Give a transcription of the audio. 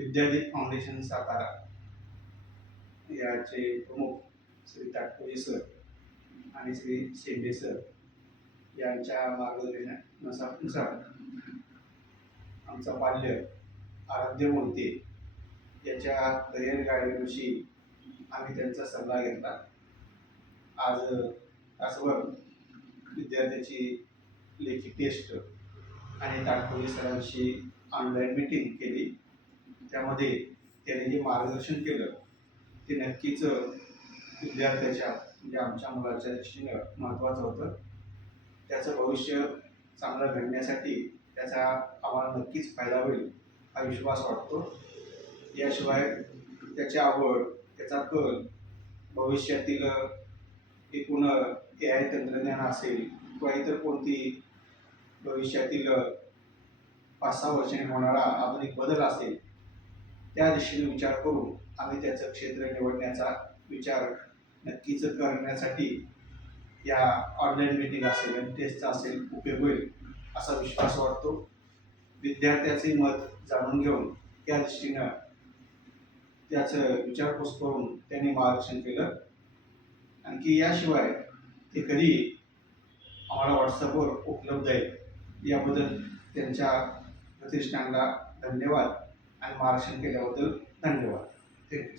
Vidyadeep foundation Satara याचे प्रमुख Shri ताटकोजी sir आणि श्री शेंडे सर यांच्या मार्गदर्शनानुसार आमचा बाल्य आराध्य मोहिते याच्या करिअर गाईडविषयी आम्ही त्यांचा सल्ला घेतला. आज तासभर विद्यार्थ्याची लेखी टेस्ट आणि ताटकोजी सरांशी ऑनलाईन मीटिंग केली. त्यामध्ये त्यांनी जे मार्गदर्शन केलं ते नक्कीच विद्यार्थ्याच्या म्हणजे आमच्या मुलाच्या दृष्टीने महत्त्वाचं होतं. त्याचं भविष्य चांगलं घडण्यासाठी त्याचा आम्हाला नक्कीच फायदा होईल हा विश्वास वाटतो. याशिवाय त्याची आवड, त्याचा कल, भविष्यातील एकूण AI तंत्रज्ञान असेल किंवा इतर कोणती भविष्यातील 5-6 वर्षांनी होणारा आधुनिक बदल असेल त्या दिशेने विचार करून आम्ही त्याचं क्षेत्र निवडण्याचा विचार नक्कीच करण्यासाठी या ऑनलाईन मीटिंग असेल आणि टेस्टचा असेल उपयोग होईल असा विश्वास वाटतो. विद्यार्थ्याचे मत जाणून घेऊन त्या दृष्टीनं त्याचं विचारपूस करून त्यांनी मार्गदर्शन केलं. आणखी याशिवाय ते कधी आम्हाला व्हॉट्सअपवर उपलब्ध आहेत याबद्दल त्यांच्या प्रतिष्ठानला धन्यवाद आणि मार्गदर्शन केल्याबद्दल धन्यवाद. थँक्यू.